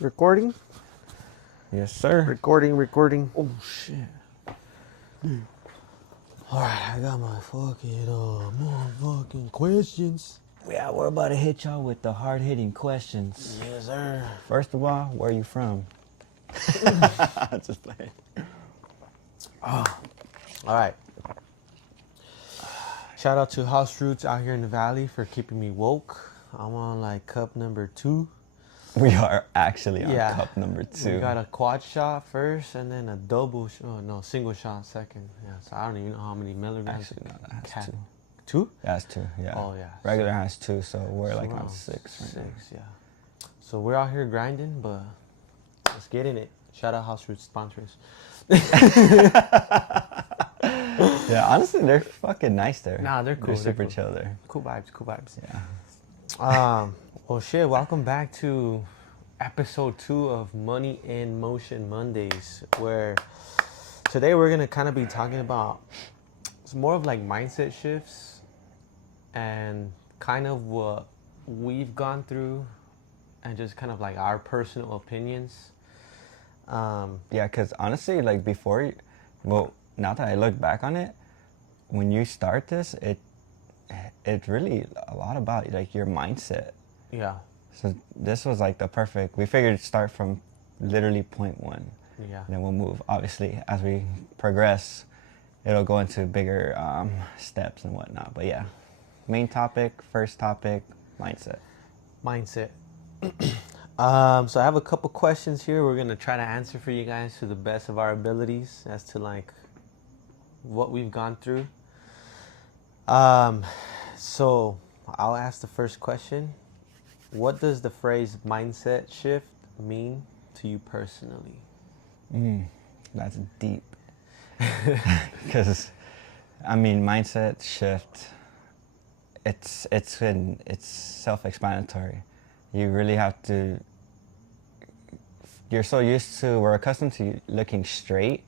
Recording? Yes, sir. Recording. Oh, shit. Alright, I got my fucking, motherfucking questions. Yeah, we're about to hit y'all with the hard-hitting questions. Yes, sir. First of all, where are you from? Just playing. Alright. Shout out to House Roots out here in the valley for keeping me woke. I'm on like cup number 2. We are actually on Yeah. cup number 2. We got a quad shot first and then a single shot second. Yeah, so I don't even know how many milligrams. Actually, no, that has 2. 2? That's 2, yeah. Oh, yeah. Regular has 2, so we're like around on 6 right now. 6, yeah. So we're out here grinding, but let's get in it. Shout out House Roots sponsors. Yeah, honestly, they're fucking nice there. Nah, they're cool. They're super cool. chill there. Cool vibes. Yeah. Well, shit. Welcome back to episode 2 of Money in Motion Mondays, where today we're gonna kind of be talking about it's more of like mindset shifts and kind of what we've gone through and just kind of like our personal opinions. Yeah, because honestly, like before, well, now that I look back on it, when you start this, it's really a lot about like your mindset. Yeah. So this was like the perfect. We figured start from literally point 1. Yeah. And then we'll move. Obviously, as we progress, it'll go into bigger steps and whatnot. But yeah, main topic, first topic, mindset. So I have a couple questions here. We're gonna try to answer for you guys to the best of our abilities as to like what we've gone through. So I'll ask the first question. What does the phrase mindset shift mean to you personally? That's deep. Because, I mean, mindset shift. It's self-explanatory. You really have to. You're so used to. We're accustomed to looking straight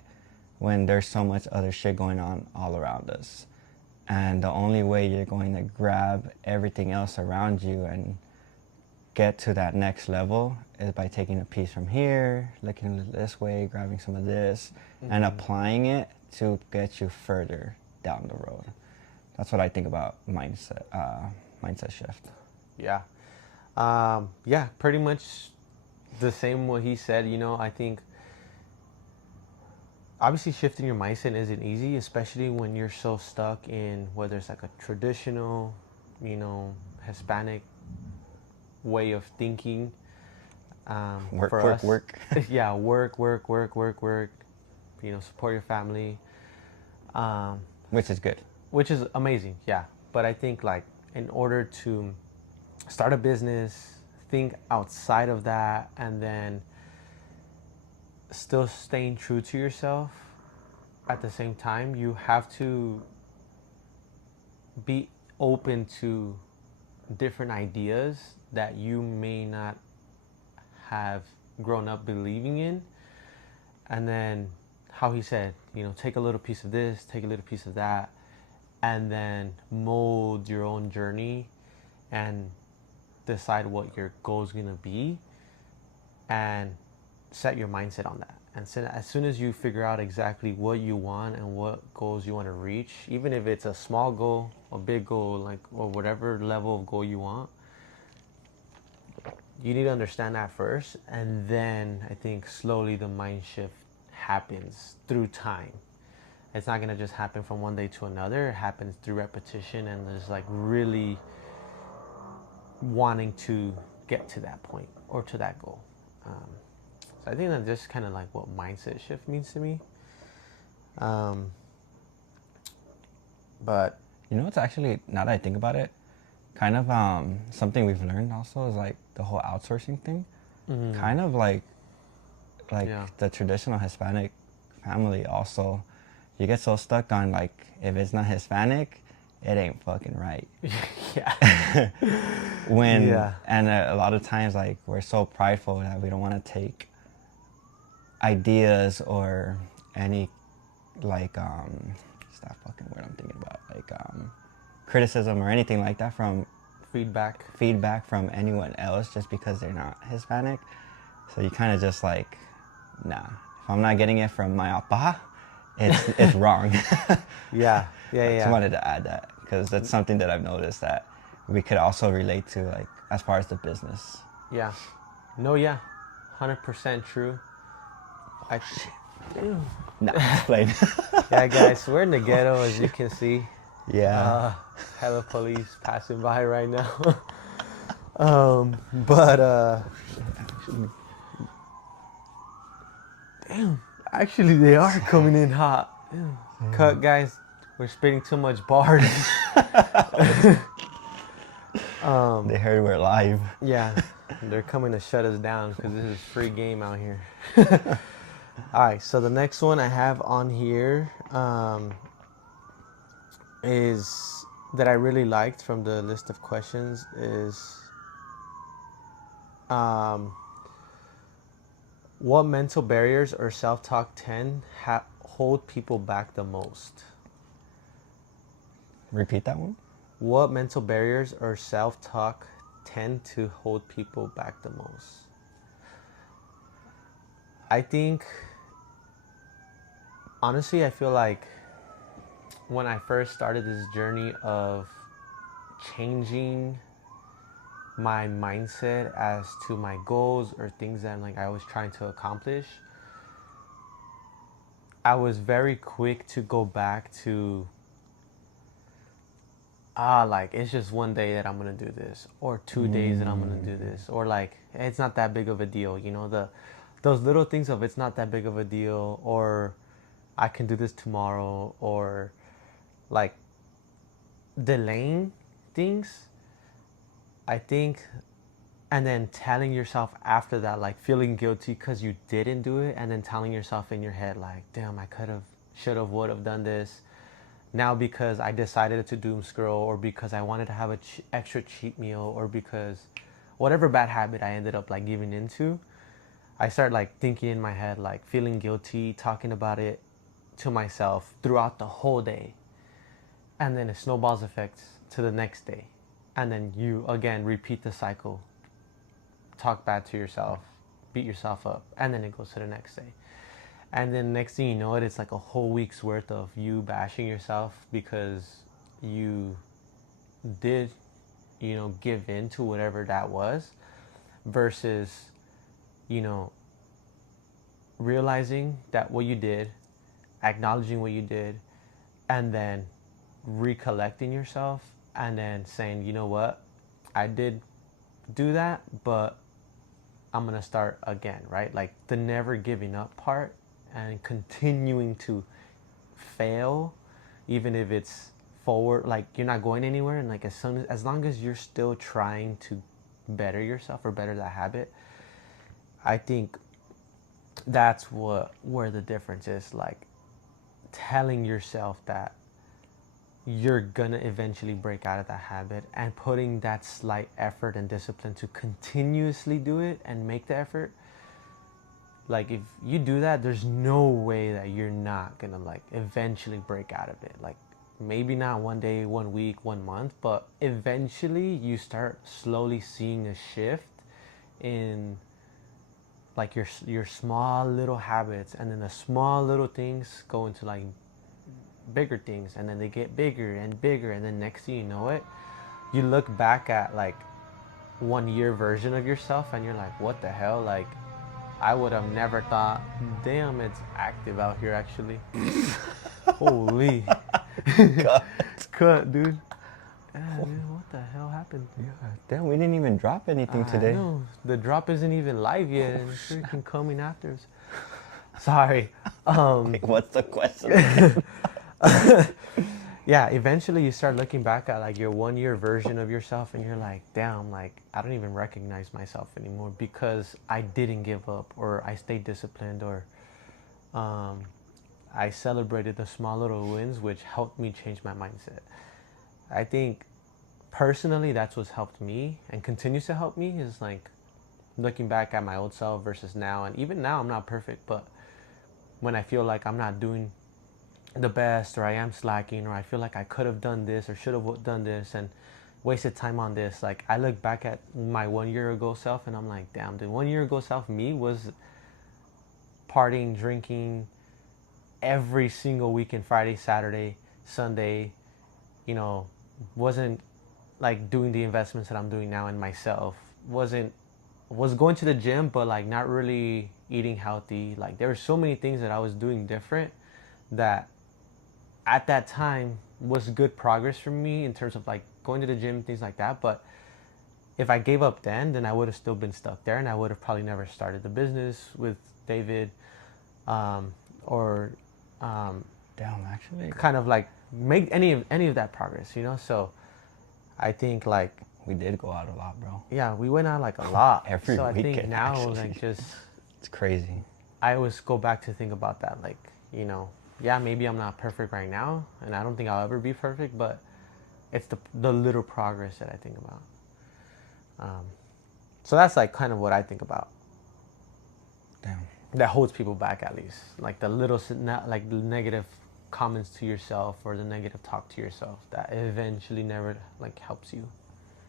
when there's so much other shit going on all around us, and the only way you're going to grab everything else around you and get to that next level is by taking a piece from here, looking this way, grabbing some of this, and applying it to get you further down the road. That's what I think about mindset shift. Yeah. Yeah, pretty much the same what he said. You know, I think obviously shifting your mindset isn't easy, especially when you're so stuck in whether it's like a traditional, Hispanic way of thinking. Work. Yeah, work. Support your family. Which is good. Which is amazing, yeah. But I think like in order to start a business, think outside of that, and then still staying true to yourself at the same time, you have to be open to different ideas that you may not have grown up believing in. And then how he said, take a little piece of this, take a little piece of that, and then mold your own journey and decide what your goal is going to be and set your mindset on that. And so as soon as you figure out exactly what you want and what goals you want to reach, even if it's a small goal, a big goal, or whatever level of goal you want, you need to understand that first. And then I think slowly the mind shift happens through time. It's not going to just happen from one day to another. It happens through repetition, and there's like really wanting to get to that point or to that goal. So I think that's just kind of like what mindset shift means to me. But It's actually, now that I think about it, kind of something we've learned also is like the whole outsourcing thing. Kind of like yeah. The traditional Hispanic family also, you get so stuck on like, if it's not Hispanic, it ain't fucking right. Yeah. And a lot of times like we're so prideful that we don't want to take ideas or any like what's that fucking word I'm thinking about, like criticism or anything like that from feedback from anyone else just because they're not Hispanic. So you kind of just like, nah, if I'm not getting it from my appa, it's wrong. Yeah, yeah, I just yeah. wanted to add that because that's something that I've noticed that we could also relate to, like as far as the business. Yeah. No, yeah. 100% true. I, Nah, just playing. yeah, guys, we're in the ghetto, as you can see. Yeah. Hella police passing by right now. But damn, actually they are coming in hot. Damn. Cut, guys. We're spitting too much bars. They heard we're live. Yeah, they're coming to shut us down because this is free game out here. All right, so the next one I have on here is that I really liked from the list of questions is um, what mental barriers or self-talk tend hold people back the most? Repeat that one. What mental barriers or self-talk tend to hold people back the most? I think, honestly, I feel like when I first started this journey of changing my mindset as to my goals or things that I was trying to accomplish, I was very quick to go back to like it's just one day that I'm gonna do this, or 2 days that I'm gonna do this, or like it's not that big of a deal, those little things of it's not that big of a deal, or I can do this tomorrow, or like delaying things, I think, and then telling yourself after that, like feeling guilty because you didn't do it, and then telling yourself in your head like, damn, I could have, should have, would have done this. Now because I decided to doom scroll, or because I wanted to have a extra cheat meal, or because whatever bad habit I ended up like giving into, I start like thinking in my head, like feeling guilty, talking about it to myself throughout the whole day, and then it snowballs effects to the next day, and then you again repeat the cycle, talk bad to yourself, beat yourself up, and then it goes to the next day. And then next thing you know it's like a whole week's worth of you bashing yourself because you did, give in to whatever that was, versus, you know, realizing that what you did, acknowledging what you did, and then recollecting yourself, and then saying, you know what, I did do that, but I'm gonna start again, right? Like the never giving up part, and continuing to fail, even if it's forward, like you're not going anywhere, and like as long as you're still trying to better yourself or better that habit, I think that's where the difference is. Like telling yourself that you're gonna eventually break out of that habit, and putting that slight effort and discipline to continuously do it and make the effort. Like if you do that, there's no way that you're not gonna like eventually break out of it. Like maybe not one day, 1 week, 1 month, but eventually you start slowly seeing a shift in like your small little habits, and then the small little things go into like bigger things, and then they get bigger and bigger, and then next thing you know it, you look back at like 1 year version of yourself, and you're like, what the hell, like I would have never thought, damn, it's active out here actually. Holy. God. Cut, dude. Yeah, dude, what the hell happened? Damn, we didn't even drop anything today. No, the drop isn't even live yet, and it's freaking coming after us. Sorry. Wait, what's the question? Yeah, eventually you start looking back at like your 1 year version of yourself, and you're like, damn, like I don't even recognize myself anymore because I didn't give up, or I stayed disciplined, or I celebrated the small little wins, which helped me change my mindset. I think personally that's what's helped me and continues to help me, is like looking back at my old self versus now. And even now I'm not perfect, but when I feel like I'm not doing the best, or I am slacking, or I feel like I could have done this or should have done this, and wasted time on this. Like I look back at my 1 year ago self and I'm like, damn, the 1 year ago self me was partying, drinking every single weekend, Friday, Saturday, Sunday, you know, wasn't like doing the investments that I'm doing now in myself. Was going to the gym, but like not really eating healthy. Like there were so many things that I was doing different that at that time was good progress for me in terms of like going to the gym, things like that. But if I gave up then I would have still been stuck there, and I would have probably never started the business with David, or Damn, actually, kind of like make any of that progress, you know. So I think like, we did go out a lot, bro. yeah, we went out like a lot. Every so I think weekend, now actually. like just It's crazy. I always go back to think about that, like, you know, yeah, maybe I'm not perfect right now, and I don't think I'll ever be perfect, but it's the little progress that I think about. So that's like kind of what I think about. Damn. That holds people back, at least, like the little like the negative comments to yourself or the negative talk to yourself that eventually never like helps you.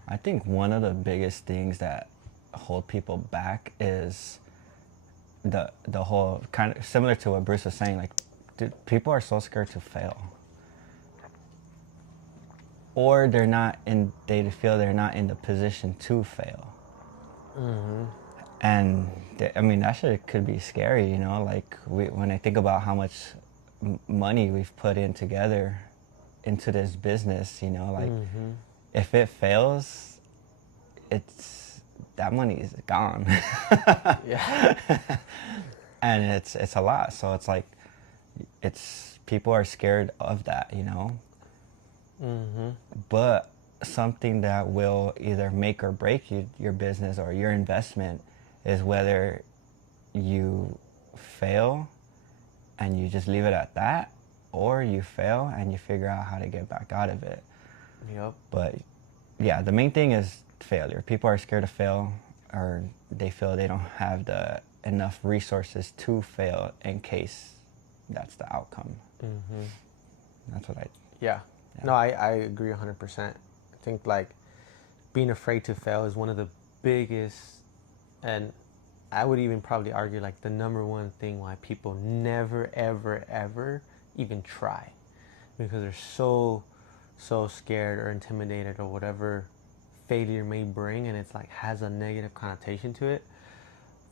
I think one of the biggest things that hold people back is the whole kind of similar to what Bruce was saying. Like, dude, people are so scared to fail, or they feel they're not in the position to fail. And I mean, that shit could be scary, you know. Like when I think about how much money we've put in together into this business, you know, like if it fails, that money is gone. Yeah. And it's a lot. So it's like people are scared of that, you know. But something that will either make or break your business or your investment is whether you fail and you just leave it at that, or you fail and you figure out how to get back out of it. Yep. But yeah, the main thing is failure. People are scared to fail, or they feel they don't have enough resources to fail in case that's the outcome. That's what Yeah. No, I agree 100%. I think like being afraid to fail is one of the biggest, and I would even probably argue like the number one thing why people never, ever, ever even try, because they're so scared or intimidated or whatever failure may bring, and it's like has a negative connotation to it,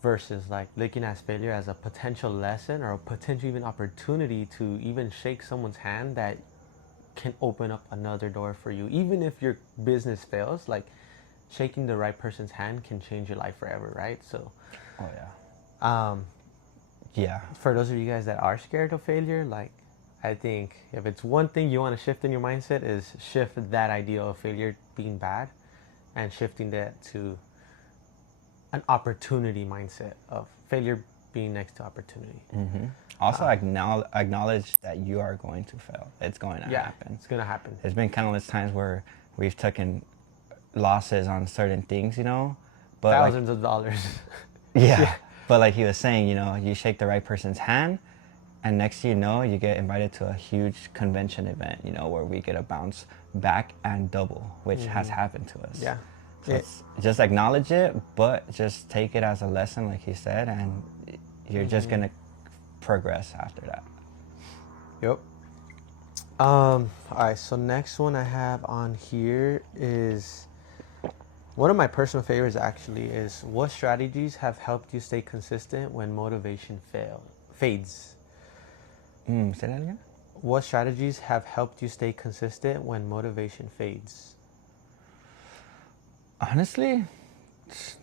versus like looking at failure as a potential lesson or a potential even opportunity to even shake someone's hand that can open up another door for you. Even if your business fails, like shaking the right person's hand can change your life forever, right? So oh yeah. Yeah. For those of you guys that are scared of failure, like I think if it's one thing you want to shift in your mindset, is shift that idea of failure being bad and shifting that to an opportunity mindset of failure being next to opportunity. Also, acknowledge that you are going to fail. It's going to happen. It's going to happen. There's been countless times where we've taken losses on certain things, you know, but thousands of dollars. Yeah. But like he was saying, you know, you shake the right person's hand, and next thing you know, you get invited to a huge convention event, you know, where we get a bounce back and double, which has happened to us. Yeah. So just acknowledge it, but just take it as a lesson, like he said, and you're just going to progress after that. Yep. All right, so next one I have on here is one of my personal favorites, actually, is what strategies have helped you stay consistent when motivation fades? Say that again? What strategies have helped you stay consistent when motivation fades? Honestly,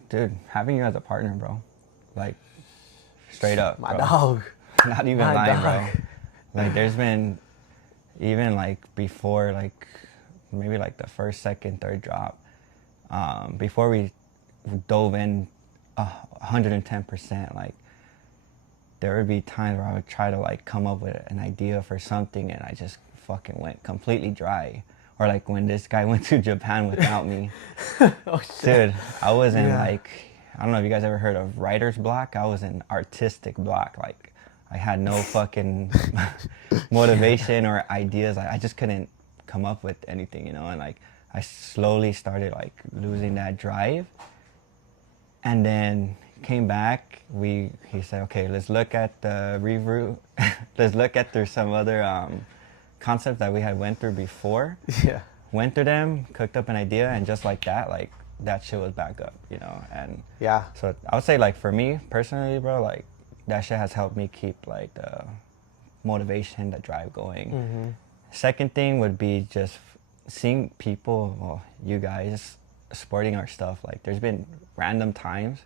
dude, having you as a partner, bro. Like, straight up, My bro. dog. Not even My lying, dog. bro. Like, there's been, even like before, like maybe like the first, second, third drop, before we dove in 110%, like there would be times where I would try to like come up with an idea for something and I just fucking went completely dry. Or like when this guy went to Japan without me. Oh, shit. Dude, I was in Yeah. like, I don't know if you guys ever heard of writer's block. I was in artistic block. Like I had no fucking motivation or ideas. I just couldn't come up with anything, you know? And like I slowly started like losing that drive, and then came back. He said, okay, let's look at the reroute. Let's look at there's some other concepts that we had went through before. Yeah. Went through them, cooked up an idea, and just like that, like that shit was back up, you know. And Yeah. so I would say, like, for me personally, bro, like that shit has helped me keep like the motivation, the drive going. Mm-hmm. Second thing would be just seeing people, well, you guys, sporting our stuff. Like, there's been random times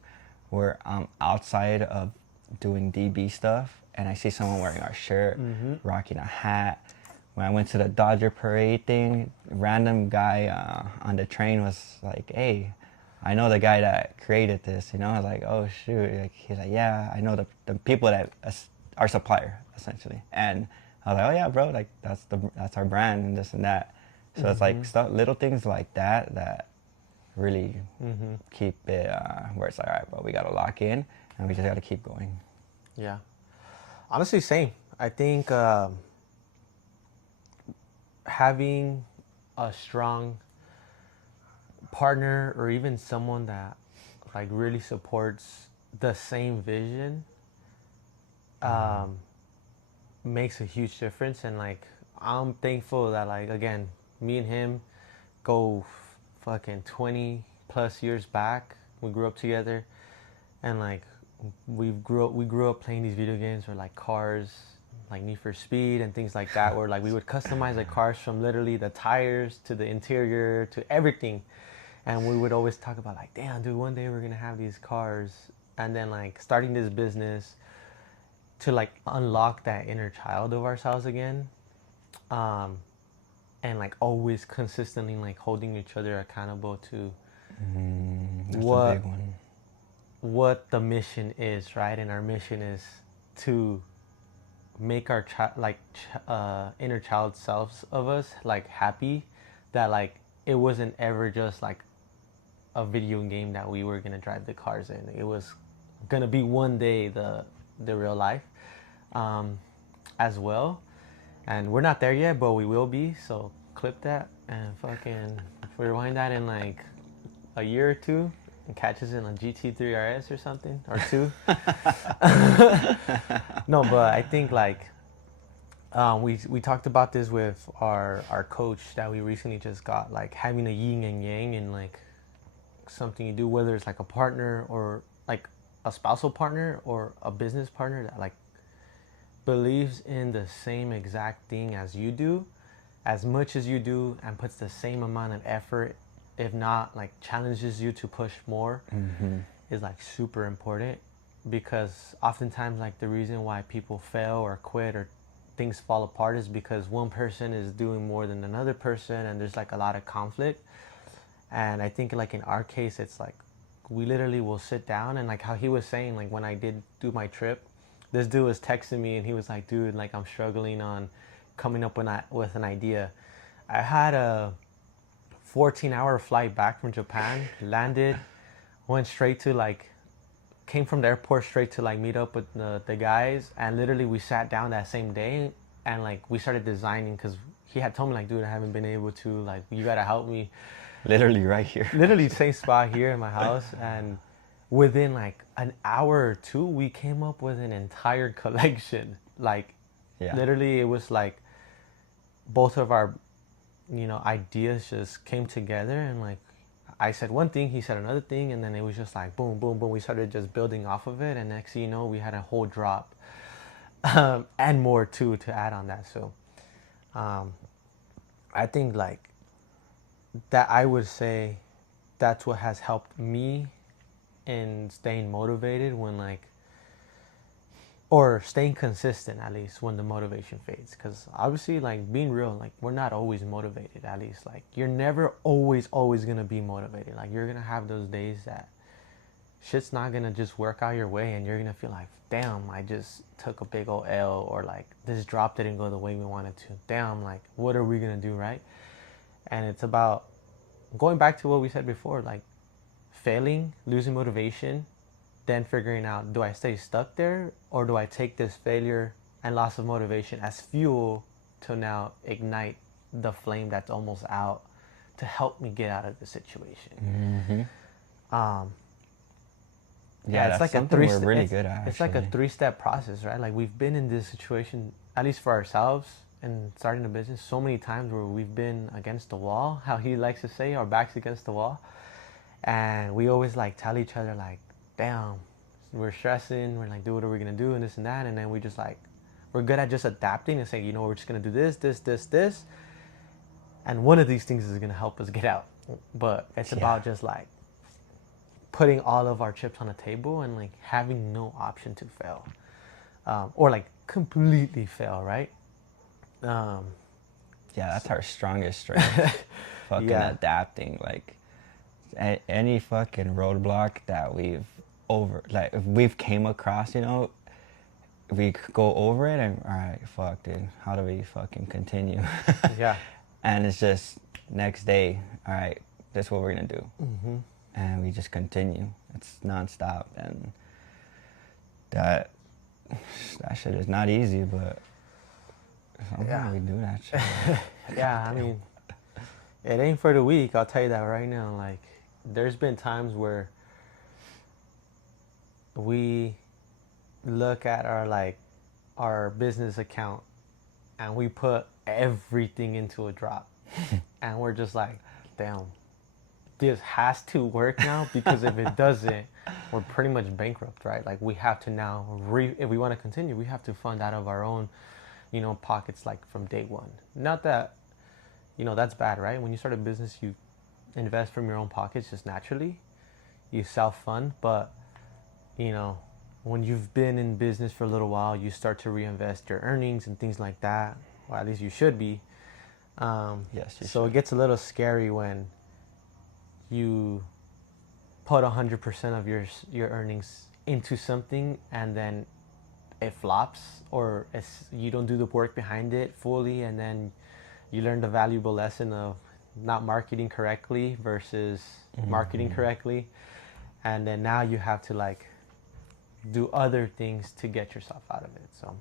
where I'm outside of doing DB stuff and I see someone wearing our shirt, rocking a hat. When I went to the Dodger parade thing, random guy on the train was like, hey, I know the guy that created this, you know? I was like, oh, shoot. Like, he's like, yeah, I know the people that, our supplier, essentially. And I was like, oh, yeah, bro, like, that's our brand and this and that. So it's like stuff, little things like that that really keep it where it's like, all right, bro, we got to lock in and we just got to keep going. Yeah. Honestly, same. I think having a strong partner or even someone that like really supports the same vision makes a huge difference. And like, I'm thankful that, like, again, me and him go fucking 20 plus years back. We grew up together, and like we grew up playing these video games or like cars, like Need for Speed and things like that, where like we would customize the cars from literally the tires to the interior to everything. And we would always talk about like, damn, dude, one day we're gonna have these cars. And then like starting this business to like unlock that inner child of ourselves again, and like always consistently like holding each other accountable to That's a big one. what the mission is, right? And our mission is to make our inner child selves of us like happy, that like it wasn't ever just like a video game that we were gonna drive the cars in. It was gonna be one day the real life as well. And we're not there yet, but we will be. So clip that and fucking rewind that in like a year or two and catch us in a GT3 RS or something, or two. No, but I think like we talked about this with our coach that we recently just got, like having a yin and yang in like something you do, whether it's like a partner or like a spousal partner or a business partner that like believes in the same exact thing as you do, as much as you do, and puts the same amount of effort, if not like challenges you to push more, is like super important. Because oftentimes like the reason why people fail or quit or things fall apart is because one person is doing more than another person, and there's like a lot of conflict. And I think like in our case, it's like we literally will sit down, and like how he was saying, like when I did do my trip, this dude was texting me and he was like, dude, like I'm struggling on coming up with an idea. I had a 14-hour flight back from Japan, landed, went straight to like, came from the airport straight to like meet up with the guys, and literally we sat down that same day and like we started designing, because he had told me like, dude, I haven't been able to, like, you gotta help me. Literally right here. Literally same spot here in my house. And within like an hour or two, we came up with an entire collection. Like, Yeah. literally it was like both of our, ideas just came together, and like I said one thing, he said another thing, and then it was just like boom, boom, boom. We started just building off of it, and next thing you know, we had a whole drop, and more too to add on that. So, I think like that, I would say that's what has helped me in staying motivated when like, or staying consistent at least when the motivation fades. Because obviously, like, being real, like, we're not always motivated. At least like you're never always gonna be motivated. Like, you're gonna have those days that shit's not gonna just work out your way, and you're gonna feel like, damn, I just took a big old L, or like this drop didn't go the way we wanted to. Damn, like, what are we gonna do, right? And it's about going back to what we said before, like failing, losing motivation, then figuring out, do I stay stuck there, or do I take this failure and loss of motivation as fuel to now ignite the flame that's almost out, to help me get out of the situation. Yeah, it's that's like something we're really good at. It's like a actually. 3-step process, right? Like we've been in this situation, at least for ourselves, and starting a business, so many times where we've been against the wall. How he likes to say, our backs against the wall, and we always like tell each other like, "Damn, we're stressing. We're like, dude, what are we gonna do?" And this and that, and then we just like, we're good at just adapting and saying, you know, we're just gonna do this, this, this, this, and one of these things is gonna help us get out. But it's about just like putting all of our chips on the table and like having no option to fail, or like completely fail, right? Yeah, that's our strongest strength. Fucking adapting. Like any fucking roadblock that we've if we've came across, you know, we go over it and all right, fuck, dude, how do we fucking continue? Yeah. And it's just next day, all right, this is what we're gonna do. And we just continue. It's nonstop, and that shit is not easy, but somehow we do that shit. Yeah, I mean, it ain't for the weak. I'll tell you that right now. Like, there's been times where we look at our business account and we put everything into a drop, and we're just like, damn, this has to work now, because if it doesn't, we're pretty much bankrupt, right? Like we have to now if we want to continue, we have to fund out of our own, you know, pockets, like from day one. Not that, you know, that's bad, right? When you start a business, you invest from your own pockets just naturally, you self-fund. But you know, when you've been in business for a little while, you start to reinvest your earnings and things like that, or at least you should be. Yes, you so should. It gets a little scary when you put 100% of your earnings into something and then it flops, or you don't do the work behind it fully, and then you learn the valuable lesson of not marketing correctly versus marketing correctly, and then now you have to like do other things to get yourself out of it. So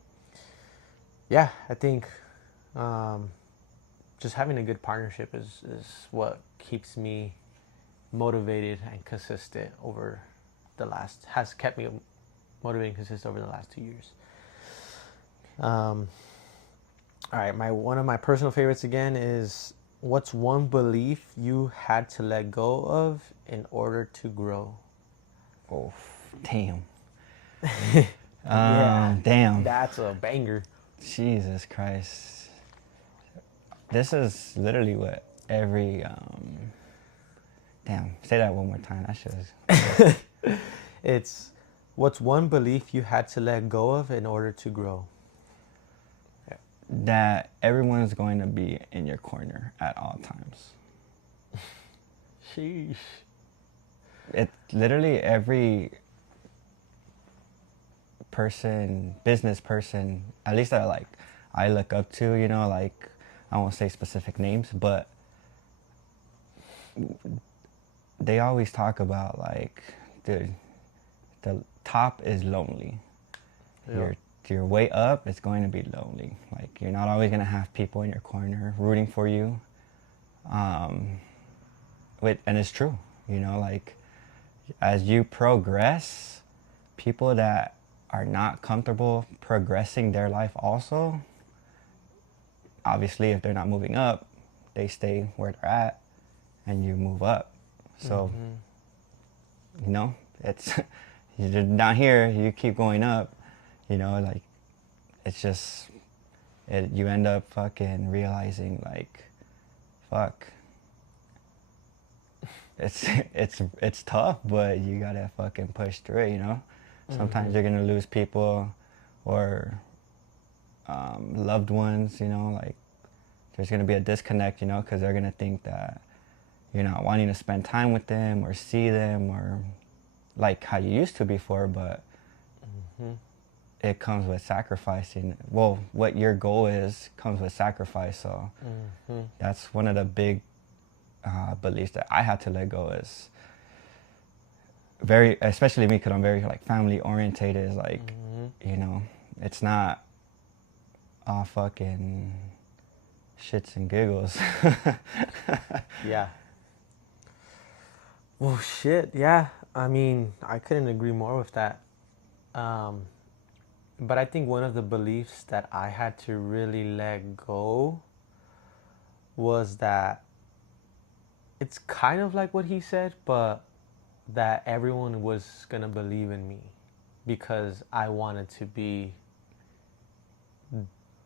yeah, I think just having a good partnership is what keeps me motivated and consistent has kept me motivated and consistent over the last 2 years. All right, one of my personal favorites again is, what's one belief you had to let go of in order to grow? Oh, damn. Yeah, damn. that's a banger. Jesus Christ. This is literally what every damn, say that one more time. That shit was It's, what's one belief you had to let go of in order to grow? that everyone's going to be in your corner at all times. Sheesh. It literally every business person, at least that I look up to, you know, like I won't say specific names, but they always talk about like, dude, the top is lonely. Yeah. Your way up, it's going to be lonely. Like you're not always gonna have people in your corner rooting for you. And it's true, you know, like as you progress, people that are not comfortable progressing their life also, obviously if they're not moving up, they stay where they're at and you move up. So, you know, it's you're down here, you keep going up, you know, like it's just, you end up fucking realizing like, fuck, it's tough, but you gotta fucking push through it, you know. Sometimes you're gonna lose people or loved ones, you know, like there's gonna be a disconnect, you know, because they're gonna think that you're not wanting to spend time with them or see them or like how you used to before, but it comes with sacrificing. Well, what your goal is comes with sacrifice, so that's one of the big beliefs that I had to let go is especially me because I'm very like family orientated, is like, you know, it's not all fucking shits and giggles. Yeah. Well, shit. Yeah. I mean, I couldn't agree more with that. Um, but I think one of the beliefs that I had to really let go was that it's kind of like what he said, but that everyone was gonna believe in me because I wanted to be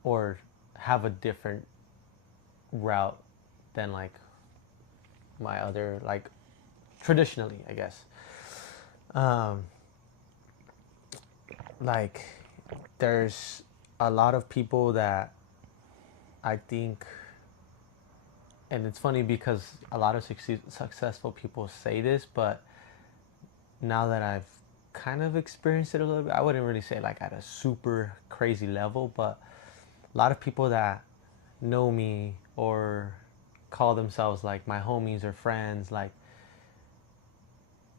or have a different route than like my other like traditionally, I guess. Um, like there's a lot of people that I think, and it's funny because a lot of successful people say this, but now that I've kind of experienced it a little bit, I wouldn't really say like at a super crazy level, but a lot of people that know me or call themselves like my homies or friends, like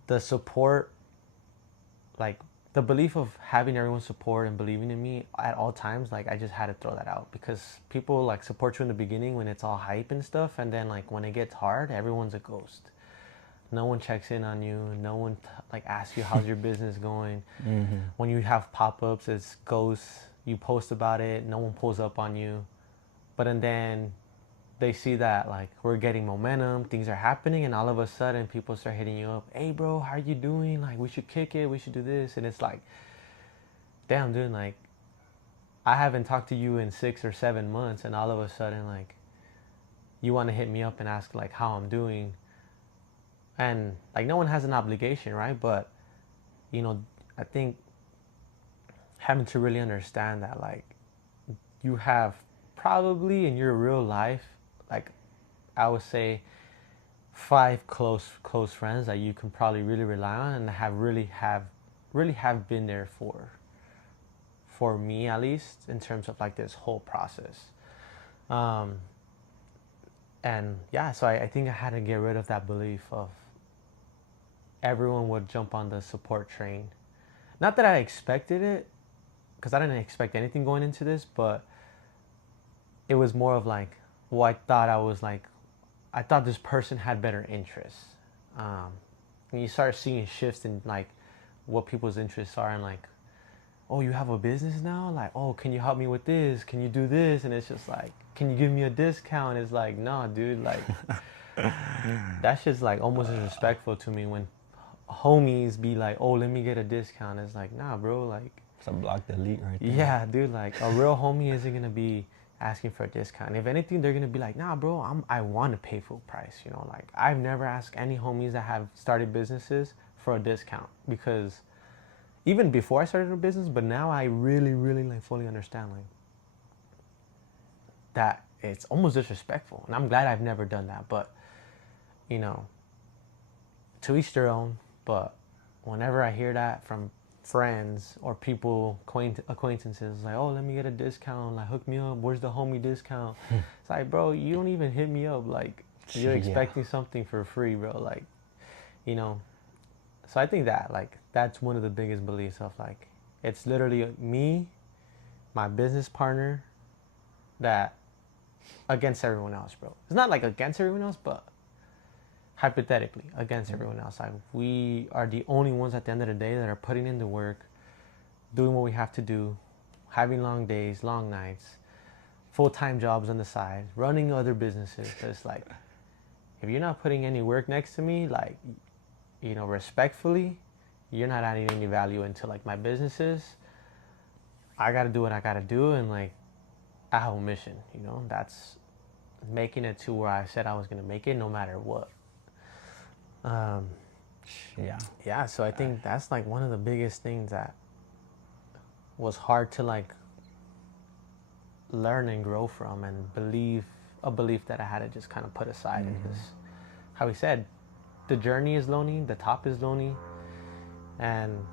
the support, like the belief of having everyone's support and believing in me at all times, like I just had to throw that out because people like support you in the beginning when it's all hype and stuff, and then like when it gets hard, everyone's a ghost. No one checks in on you. No one like asks you how's your business going. Mm-hmm. When you have pop-ups, it's ghosts. You post about it. No one pulls up on you. But and then they see that like we're getting momentum, things are happening, and all of a sudden people start hitting you up. Hey, bro, how are you doing? Like we should kick it. We should do this. And it's like, damn, dude. Like I haven't talked to you in 6 or 7 months, and all of a sudden like you want to hit me up and ask like how I'm doing. And like no one has an obligation, right? But you know, I think having to really understand that like you have probably in your real life, like I would say 5 close friends that you can probably really rely on and have been there for me at least in terms of like this whole process. Um, and yeah, so I think I had to get rid of that belief of everyone would jump on the support train. Not that I expected it, because I didn't expect anything going into this, but it was more of like, well, I thought this person had better interests. And you start seeing shifts in like what people's interests are, and like, oh, you have a business now? Like, oh, can you help me with this? Can you do this? And it's just like, can you give me a discount? It's like, no, dude, like, that's just like almost disrespectful to me when homies be like, oh, let me get a discount. It's like, nah, bro, like, It's a block delete right there. yeah, dude, like a real homie isn't gonna be asking for a discount. If anything, they're gonna be like, nah, bro, I want to pay full price. You know, like I've never asked any homies that have started businesses for a discount because even before I started a business, but now I really, really like fully understand like that it's almost disrespectful, and I'm glad I've never done that. But you know, to each their own. But whenever I hear that from friends or people, acquaintances, like, oh, let me get a discount, like, hook me up, where's the homie discount? It's like, bro, you don't even hit me up, like, you're expecting something for free, bro, like, you know. So I think that, like, that's one of the biggest beliefs of, like, it's literally me, my business partner, that against everyone else, bro. It's not like against everyone else, but hypothetically against everyone else. Like we are the only ones at the end of the day that are putting in the work, doing what we have to do, having long days, long nights, full-time jobs on the side, running other businesses. So it's like, if you're not putting any work next to me, like, you know, respectfully, you're not adding any value into like my businesses. I gotta do what I gotta do, and like I have a mission, you know, that's making it to where I said I was gonna make it no matter what. Um, Yeah. yeah, so I think that's like one of the biggest things that was hard to like learn and grow from, and a belief that I had to just kind of put aside. And just how he said, the journey is lonely, the top is lonely, and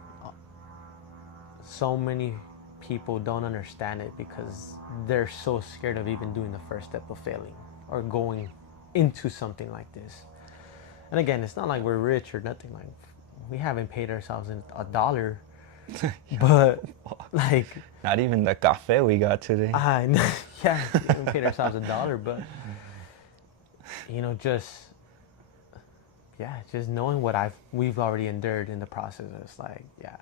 so many people don't understand it because they're so scared of even doing the first step of failing or going into something like this. And again, it's not like we're rich or nothing. Like we haven't paid ourselves in a dollar, But like, Not even the cafe we got today. I know, yeah, we paid ourselves $1, but just yeah, just knowing what we've already endured in the process. It's like, yeah,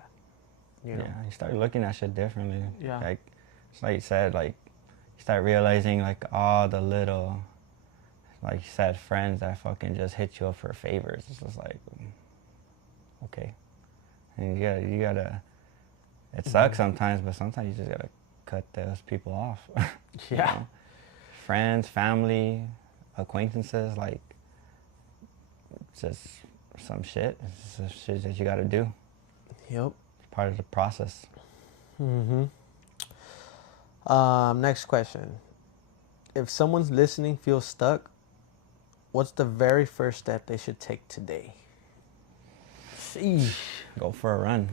Yeah, you start looking at shit differently. Yeah. Like, it's like you said, like, you start realizing, like, all the little, like you said, friends that fucking just hit you up for favors. It's just like, okay. And you gotta, it sucks sometimes, but sometimes you just gotta cut those people off. You Yeah. know? Friends, family, acquaintances, like, just some shit. It's just shit that you gotta do. Yep. Part of the process. Next question. If someone's listening feels stuck, what's the very first step they should take today? Sheesh. Go for a run.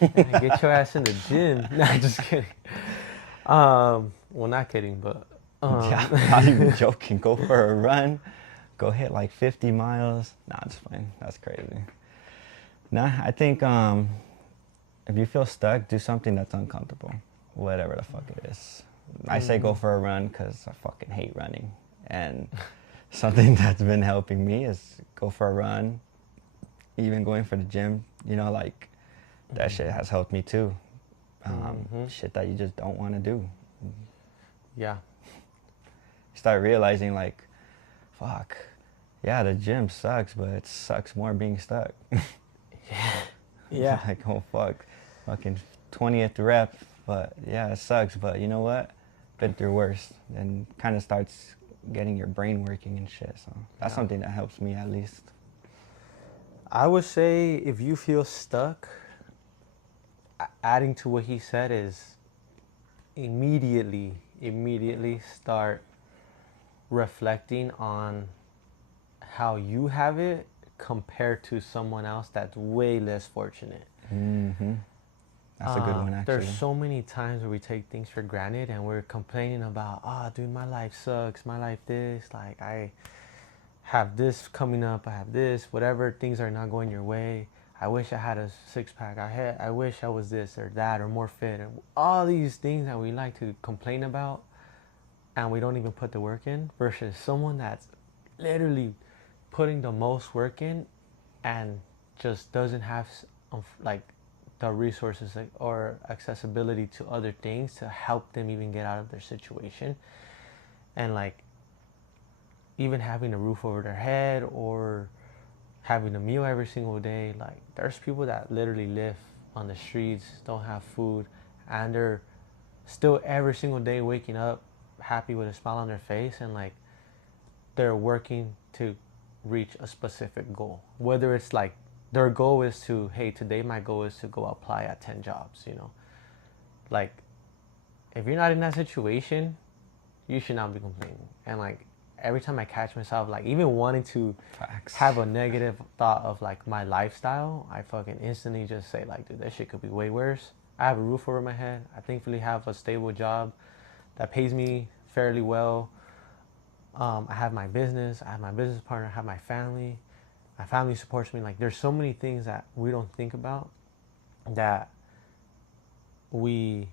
Get your ass in the gym. Nah, just kidding. Well, not kidding, but Yeah, not even joking. Go for a run. Go hit like 50 miles. Nah, it's fine. That's crazy. Nah, I think if you feel stuck, do something that's uncomfortable. Whatever the fuck it is. I say go for a run because I fucking hate running. And something that's been helping me is go for a run. Even going for the gym, like that shit has helped me too. Shit that you just don't want to do. Yeah. Start realizing like, fuck, yeah, the gym sucks, but it sucks more being stuck. Yeah. Like, oh fuck, fucking 20th rep, but yeah, it sucks, but you know what? Been through worse, and kind of starts getting your brain working and shit. So that's something that helps me at least. I would say if you feel stuck, adding to what he said is immediately start reflecting on how you have it compared to someone else that's way less fortunate. That's a good one, actually. There's so many times where we take things for granted and we're complaining about, dude, my life sucks, my life this, like I have this coming up, I have this, whatever, things are not going your way. I wish I had a six-pack. I wish I was this or that or more fit. And all these things that we like to complain about and we don't even put the work in, versus someone that's literally putting the most work in and just doesn't have like the resources or accessibility to other things to help them even get out of their situation. And like even having a roof over their head or having a meal every single day. Like there's people that literally live on the streets, don't have food, and they're still every single day waking up happy with a smile on their face, and like they're working to reach a specific goal. Whether it's like their goal is to, hey, today my goal is to go apply at 10 jobs, like if you're not in that situation, you should not be complaining. And like every time I catch myself like even wanting to have a negative thought of like my lifestyle, I fucking instantly just say like, dude, that shit could be way worse. I have a roof over my head. I thankfully have a stable job that pays me fairly well. I have my business. I have my business partner. I have my family. My family supports me. Like there's so many things that we don't think about that we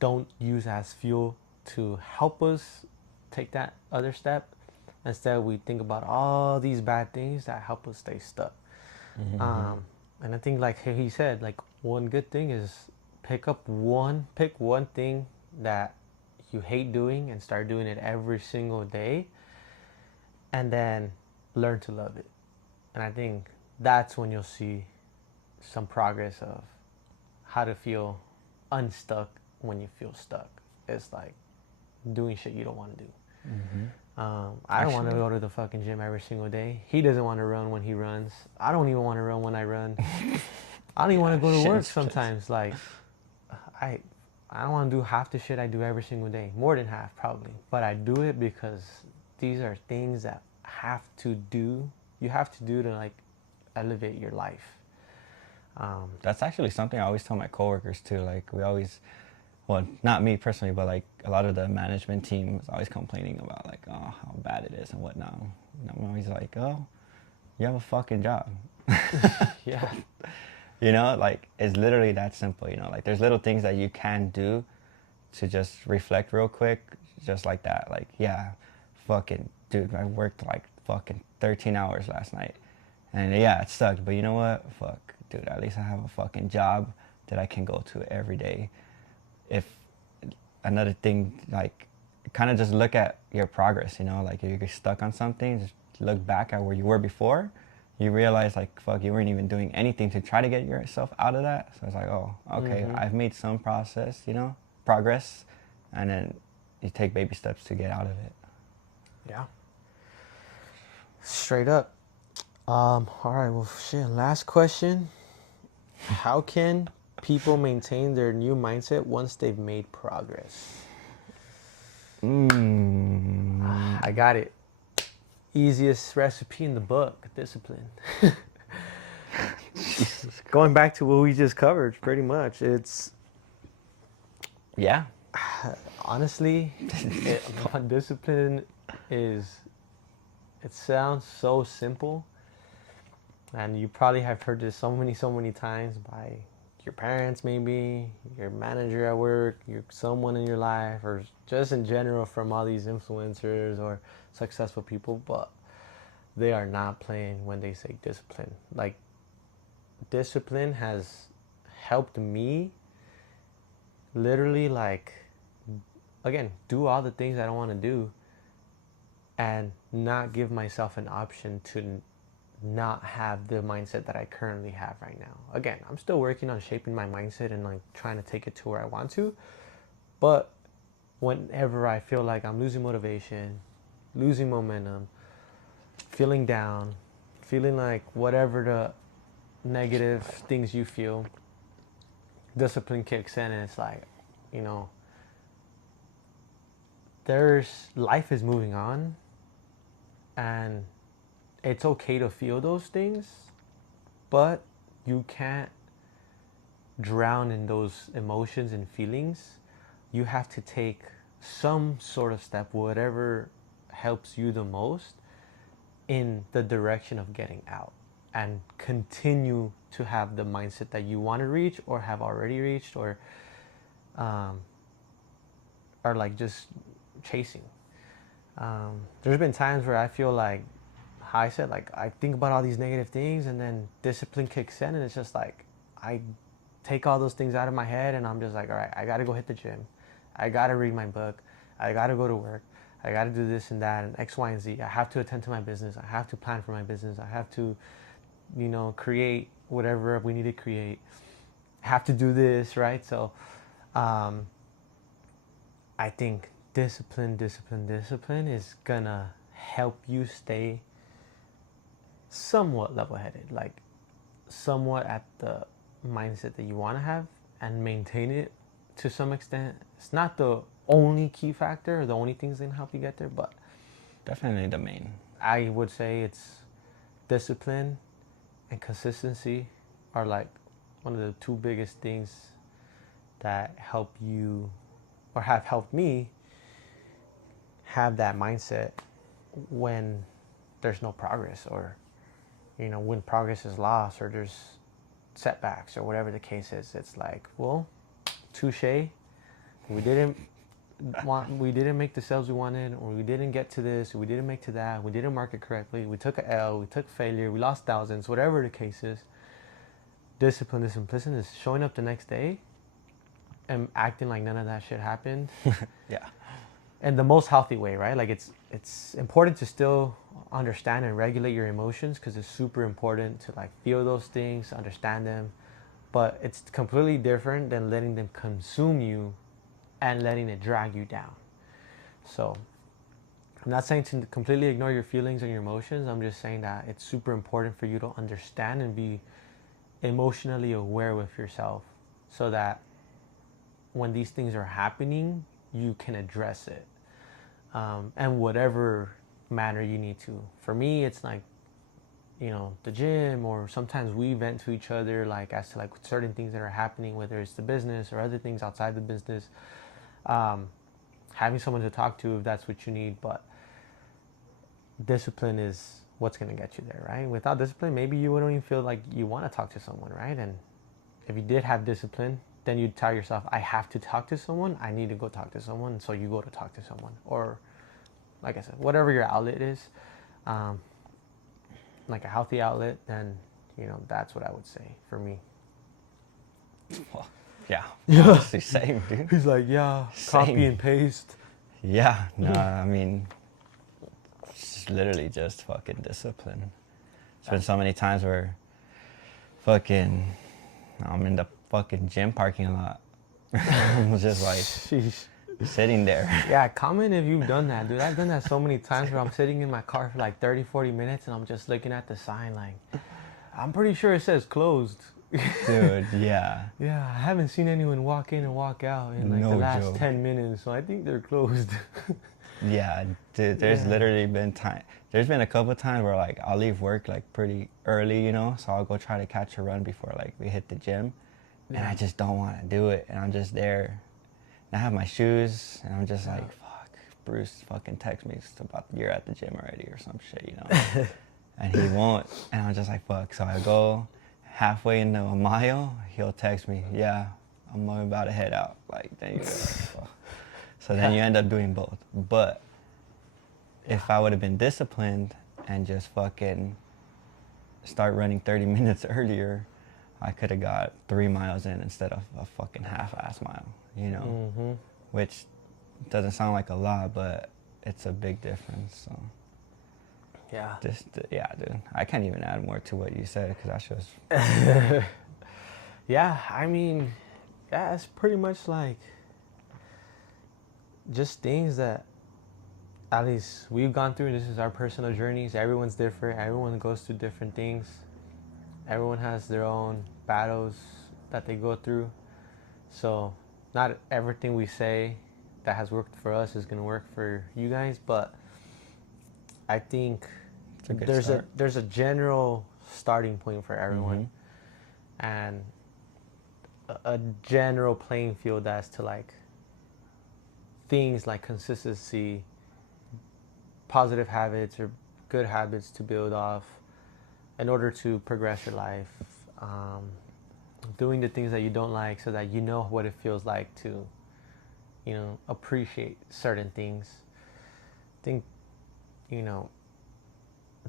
don't use as fuel to help us take that other step. Instead, we think about all these bad things that help us stay stuck. And I think, like he said, like one good thing is pick one thing that you hate doing and start doing it every single day, and then learn to love it. And I think that's when you'll see some progress of how to feel unstuck when you feel stuck. It's like doing shit you don't want to do. I don't want to go to the fucking gym every single day. He doesn't want to run when he runs. I don't even want to run when I run. I don't even want to go to work sometimes. Like, I don't want to do half the shit I do every single day. More than half, probably. But I do it because these are things that you have to do to like elevate your life. That's actually something I always tell my coworkers too. Like we always, well, not me personally, but like a lot of the management team is always complaining about like, oh, how bad it is and whatnot. And I'm always like, oh, you have a fucking job. Yeah. You know, like it's literally that simple. You know, like there's little things that you can do to just reflect real quick, just like that. Like, yeah, fucking dude, I worked like fucking 13 hours last night, and yeah, it sucked. But you know what? Fuck, dude, at least I have a fucking job that I can go to every day. If another thing, like, kind of just look at your progress. You know, like if you're stuck on something, just look back at where you were before. You realize like fuck, you weren't even doing anything to try to get yourself out of that. So it's like, oh, okay, Mm-hmm. I've made some process, you know, progress, and then you take baby steps to get out of it. Yeah. Straight up. All right. Well, shit. Last question. How can people maintain their new mindset once they've made progress? I got it. Easiest recipe in the book: discipline. Going back to what we just covered, pretty much. It's Yeah. honestly, discipline is. It sounds so simple, and you probably have heard this so many times by your parents, maybe your manager at work, someone in your life, or just in general from all these influencers or successful people. But they are not playing when they say discipline. Like, discipline has helped me literally, like, again, do all the things I don't want to do and not give myself an option to not have the mindset that I currently have right now. Again, I'm still working on shaping my mindset and like trying to take it to where I want to. But whenever I feel like I'm losing motivation, losing momentum, feeling down, feeling like whatever the negative things you feel, discipline kicks in and it's like, you know, there's life is moving on, and it's okay to feel those things, but you can't drown in those emotions and feelings. You have to take some sort of step, whatever helps you the most, in the direction of getting out and continue to have the mindset that you want to reach or have already reached, or um, are like just chasing. There's been times where I feel like, how I said, like I think about all these negative things and then discipline kicks in and it's just like I take all those things out of my head and I'm just like, all right, I gotta go hit the gym. I gotta read my book. I gotta go to work. I gotta do this and that and X, Y, and Z. I have to attend to my business. I have to plan for my business. I have to, you know, create whatever we need to create. I have to do this, right? So um, I think discipline is gonna help you stay somewhat level-headed, like somewhat at the mindset that you want to have and maintain it to some extent. It's not the only key factor or the only things that can help you get there, but Definitely the main. I would say it's discipline and consistency are like one of the two biggest things that help you or have helped me have that mindset when there's no progress, or you know, when progress is lost or there's setbacks or whatever the case is. It's like, well, touche, we didn't we didn't make the sales we wanted, or we didn't get to this, or we didn't make to that, we didn't market correctly, we took a L, we took failure, we lost thousands, whatever the case is. Discipline is showing up the next day and acting like none of that shit happened. Yeah. In the most healthy way, right? Like it's important to still understand and regulate your emotions, because it's super important to like feel those things, understand them, but it's completely different than letting them consume you and letting it drag you down. So I'm not saying to completely ignore your feelings and your emotions. I'm just saying that it's super important for you to understand and be emotionally aware with yourself, so that when these things are happening, you can address it, and whatever manner you need to. For me, it's like, you know, the gym, or sometimes we vent to each other, like as to like certain things that are happening, whether it's the business or other things outside the business. Having someone to talk to if that's what you need, but discipline is what's going to get you there, right? Without discipline, maybe you wouldn't even feel like you want to talk to someone, right? And if you did have discipline, then you'd tell yourself, I have to talk to someone, I need to go talk to someone, so you go to talk to someone. Or like I said, whatever your outlet is, um, like a healthy outlet, then that's what I would say for me. Well, yeah, honestly, same, dude. He's like, yeah, Same. copy and paste. Yeah, no, I mean, it's literally just fucking discipline. It's been so many times where fucking I'm in the fucking gym parking lot. I'm just like Sheesh. sitting there. Yeah, comment if you've done that, dude. I've done that so many times where I'm sitting in my car for like 30, 40 minutes and I'm just looking at the sign like, I'm pretty sure it says closed. Dude, yeah. Yeah, I haven't seen anyone walk in and walk out in like the No last joke. 10 minutes, so I think they're closed. Yeah, dude, there's Yeah. literally been there's been a couple of times where like I'll leave work like pretty early, so I'll go try to catch a run before like we hit the gym. And I just don't want to do it, and I'm just there. And I have my shoes, and I'm just like, fuck, Bruce fucking text me about you're at the gym already or some shit, and he won't, and I'm just like, fuck. So I go halfway into a mile, he'll text me, yeah, I'm about to head out. Like, then you go, like, fuck. So then you end up doing both. But if I would have been disciplined and just fucking start running 30 minutes earlier, I could have got 3 miles in instead of a fucking half-ass mile, Mm-hmm. which doesn't sound like a lot, but it's a big difference. So Yeah. yeah, dude, I can't even add more to what you said because that's just Yeah, I mean, yeah, it's pretty much like just things that at least we've gone through. This is our personal journeys. Everyone's different. Everyone goes through different things. Everyone has their own battles that they go through. So not everything we say that has worked for us is going to work for you guys, but I think it's a good there's start. a general starting point for everyone, Mhm. and a general playing field as to like things like consistency, positive habits or good habits to build off in order to progress your life. Doing the things that you don't like so that you know what it feels like to appreciate certain things. I think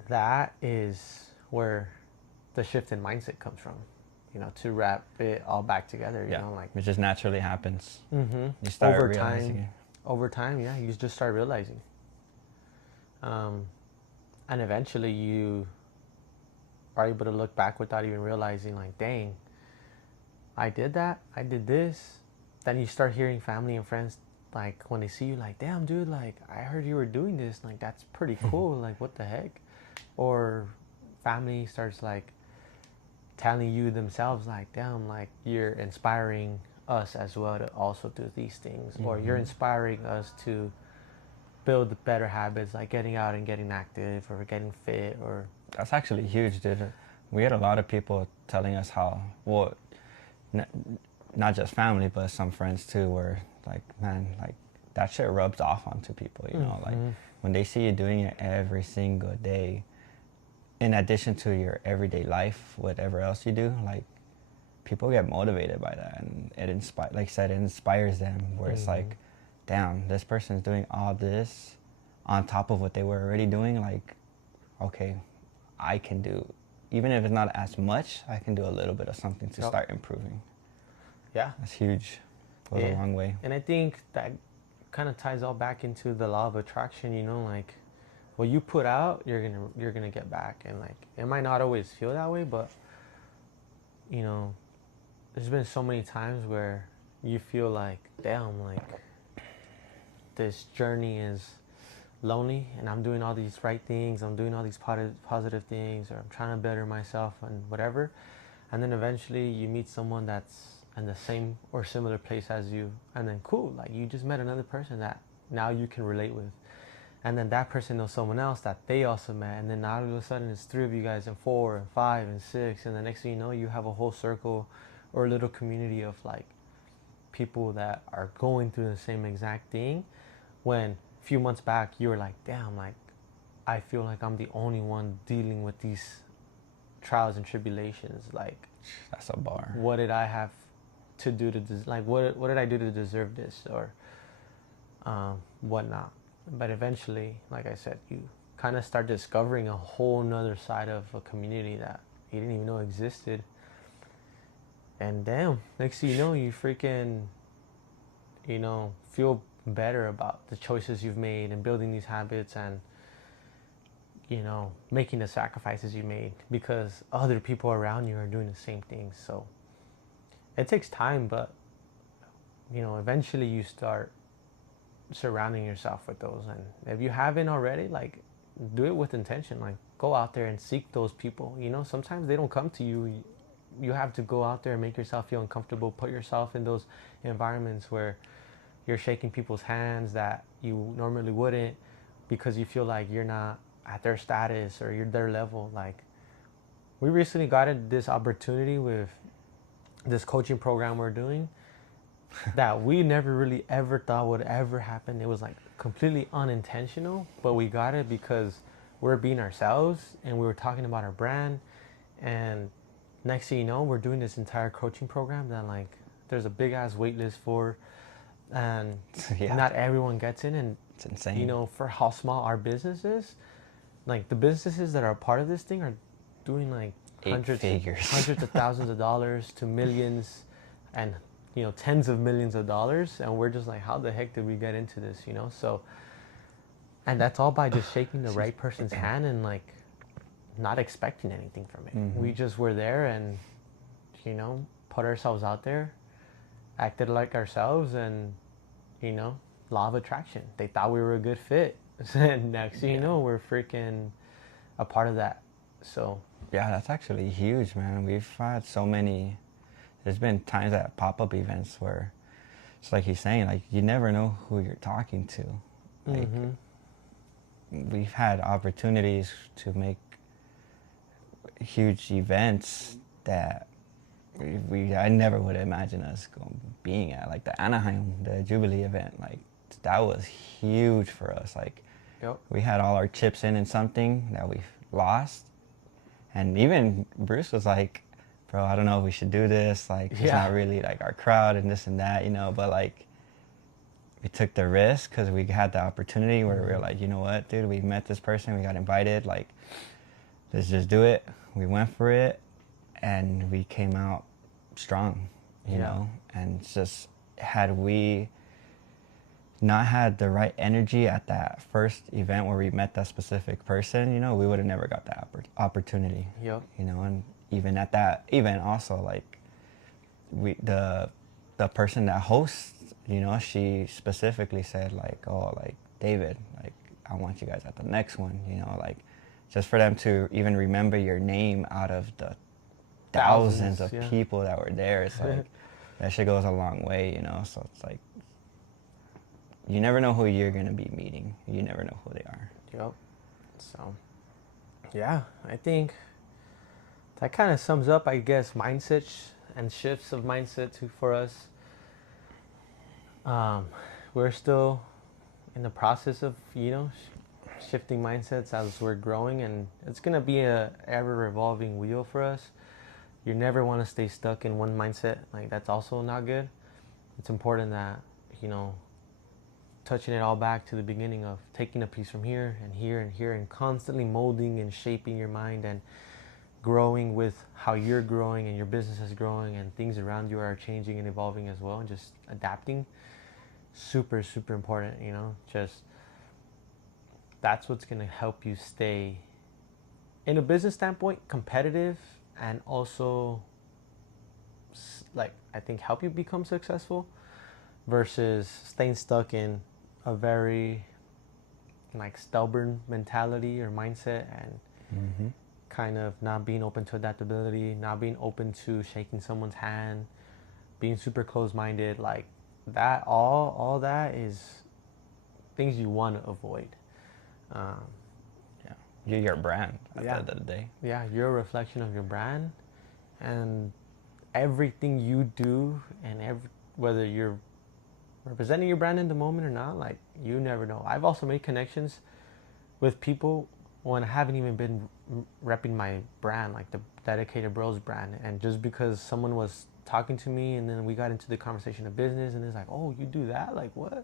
that is where the shift in mindset comes from, to wrap it all back together, Yeah, like it just naturally happens. mm-hmm. You start over realizing time it. over time, yeah, you just start realizing, and eventually you are able to look back without even realizing, like, dang, I did that, I did this. Then you start hearing family and friends, like, when they see you, like, damn, dude, like, I heard you were doing this, like, that's pretty cool, like, what the heck. Or family starts like telling you themselves, like, damn, like, you're inspiring us as well to also do these things. Mm-hmm. Or you're inspiring us to build better habits, like getting out and getting active or getting fit. Or that's actually huge, dude. We had a lot of people telling us how, well, not just family, but some friends too, were like, man, like, that shit rubs off onto people, mm-hmm. like when they see you doing it every single day, in addition to your everyday life, whatever else you do, like, people get motivated by that, and it inspires them, where it's like, damn, this person's doing all this on top of what they were already doing. Like, okay, I can do, even if it's not as much, I can do a little bit of something to start improving. Yeah, that's huge. Goes a long way. And I think that kind of ties all back into the law of attraction. Like, what you put out, you're gonna get back. And like, it might not always feel that way, but there's been so many times where you feel like, damn, like, this journey is lonely, and I'm doing all these right things, I'm doing all these positive things, or I'm trying to better myself and whatever. And then eventually you meet someone that's in the same or similar place as you, and then cool, like, you just met another person that now you can relate with. And then that person knows someone else that they also met, and then now all of a sudden it's 3 of you guys, and 4 and 5 and 6, and the next thing you know, you have a whole circle or a little community of like people that are going through the same exact thing. When a few months back you were like, damn, like, I feel like I'm the only one dealing with these trials and tribulations. Like, That's a bar. what did I have to do to what did I do to deserve this, or whatnot. But eventually, like I said, you kind of start discovering a whole nother side of a community that you didn't even know existed. And damn, next thing you know, you freaking, feel better about the choices you've made and building these habits, and making the sacrifices you made because other people around you are doing the same things. So it takes time, but eventually you start surrounding yourself with those. And if you haven't already, like, do it with intention. Like, go out there and seek those people. Sometimes they don't come to you. You have to go out there and make yourself feel uncomfortable, put yourself in those environments where you're shaking people's hands that you normally wouldn't, because you feel like you're not at their status or you're their level. Like, we recently got this opportunity with this coaching program we're doing that we never really ever thought would ever happen. It was like completely unintentional, but we got it because we're being ourselves and we were talking about our brand. And next thing you know, we're doing this entire coaching program that, like, there's a big ass wait list for, and Yeah. not everyone gets in. And It's insane. for how small our business is, like, the businesses that are a part of this thing are doing like hundreds of thousands of dollars to millions, and tens of millions of dollars. And we're just like, how the heck did we get into this? So, and that's all by just shaking the right person's hand and, like, not expecting anything from it. Mm-hmm. We just were there and put ourselves out there, acted like ourselves, and law of attraction, they thought we were a good fit. And next thing you know, we're freaking a part of that. So Yeah, that's actually huge, man. We've had so many. There's been times at pop-up events where it's like he's saying, like, you never know who you're talking to. Like, we've had opportunities to make huge events that I never would imagine us being at, like the Anaheim, the Jubilee event. Like, that was huge for us. Like, yep. we had all our chips in something that we lost, and even Bruce was like, bro, I don't know if we should do this. Like, it's not really like our crowd and this and that, but like, we took the risk because we had the opportunity where we were like, you know what, dude, we met this person, we got invited, like, let's just do it. We went for it, and we came out strong, you know. And it's just, had we not had the right energy at that first event where we met that specific person, we would have never got that opportunity. Yep. And even at that event also, like, the person that hosts, she specifically said, like, oh, like, David, like, I want you guys at the next one, like, just for them to even remember your name out of the thousands of people that were there. It's like, that shit goes a long way, so it's like, you never know who you're going to be meeting. You never know who they are. Yep. So, yeah, I think that kind of sums up, I guess, mindsets and shifts of mindset for us. We're still in the process of, shifting mindsets as we're growing, and it's going to be a ever revolving wheel for us. You never want to stay stuck in one mindset. Like, that's also not good. It's important that, touching it all back to the beginning of taking a piece from here and here and here, and constantly molding and shaping your mind and growing with how you're growing and your business is growing and things around you are changing and evolving as well, and just adapting. Super, super important, just that's what's going to help you stay, in a business standpoint, competitive, and also, like, I think help you become successful, versus staying stuck in a very, like, stubborn mentality or mindset, and kind of not being open to adaptability, not being open to shaking someone's hand, being super closed-minded. Like, that, all that is things you want to avoid. You're your brand at the end of the day. Yeah, you're a reflection of your brand, and everything you do, and whether you're representing your brand in the moment or not, like, you never know. I've also made connections with people when I haven't even been repping my brand, like the Dedicated Bros brand. And just because someone was talking to me, and then we got into the conversation of business, and it's like, oh, you do that? Like, what?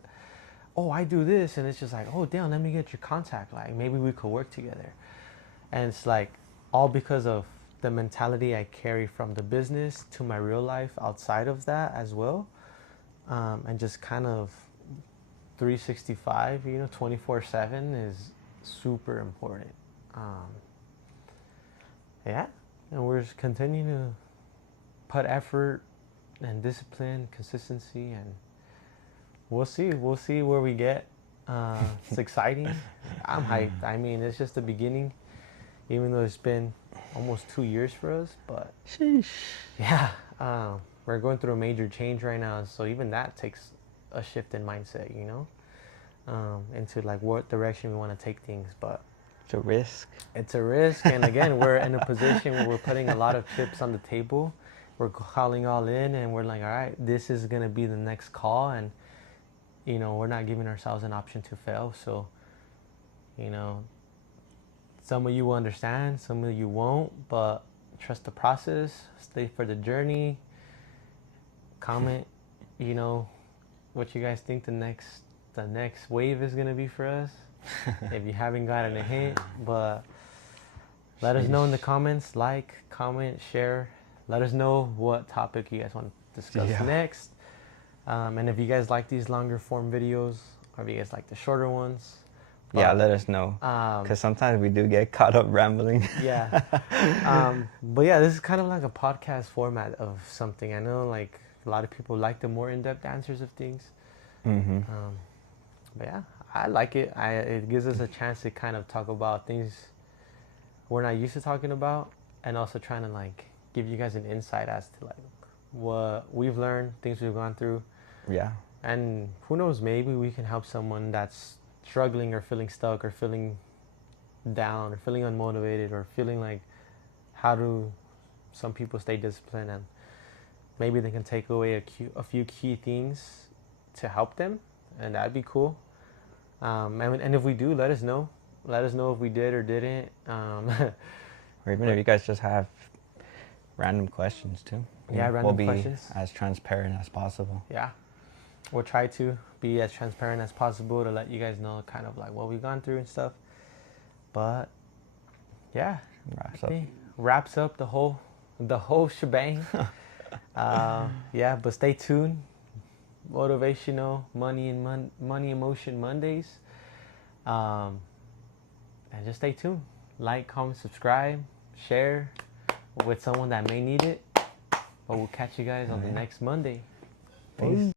Oh, I do this. And it's just like, oh, damn, let me get your contact. Like, maybe we could work together. And it's like all because of the mentality I carry from the business to my real life outside of that as well. And just kind of 365, 24/7 is super important. Yeah, and we're just continuing to put effort and discipline, consistency, and we'll see where we get. It's exciting. I'm hyped. I mean, it's just the beginning, even though it's been almost 2 years for us. But Sheesh. yeah, we're going through a major change right now, so even that takes a shift in mindset, into like what direction we want to take things. But It's a risk. it's a risk, and again, we're in a position where we're putting a lot of chips on the table. We're calling all in, and we're like, all right, this is gonna be the next call, and we're not giving ourselves an option to fail. So, some of you will understand, some of you won't, but trust the process, stay for the journey. Comment, what you guys think the next wave is gonna be for us. If you haven't gotten a hint, but let us know in the comments. Like, comment, share. Let us know what topic you guys want to discuss next. And if you guys like these longer form videos, or if you guys like the shorter ones, Yeah, let us know. Because sometimes we do get caught up rambling. yeah. But yeah, this is kind of like a podcast format of something. I know like a lot of people like the more in-depth answers of things. Mm-hmm. But yeah, I like it. It gives us a chance to kind of talk about things we're not used to talking about, and also trying to like give you guys an insight as to like what we've learned, things we've gone through. Yeah. And who knows, maybe we can help someone that's struggling or feeling stuck or feeling down or feeling unmotivated or feeling like, how do some people stay disciplined, and maybe they can take away a few key things to help them, and that'd be cool. And if we do, let us know. Let us know if we did or didn't. Or even if you guys just have random questions too. Yeah, random questions. We'll be as transparent as possible. Yeah. We'll try to be as transparent as possible to let you guys know kind of like what we've gone through and stuff. But yeah, wraps up the whole shebang. Yeah, but stay tuned. Motivational money emotion Mondays. And just stay tuned. Like, comment, subscribe, share with someone that may need it. But we'll catch you guys on the next Monday. Peace.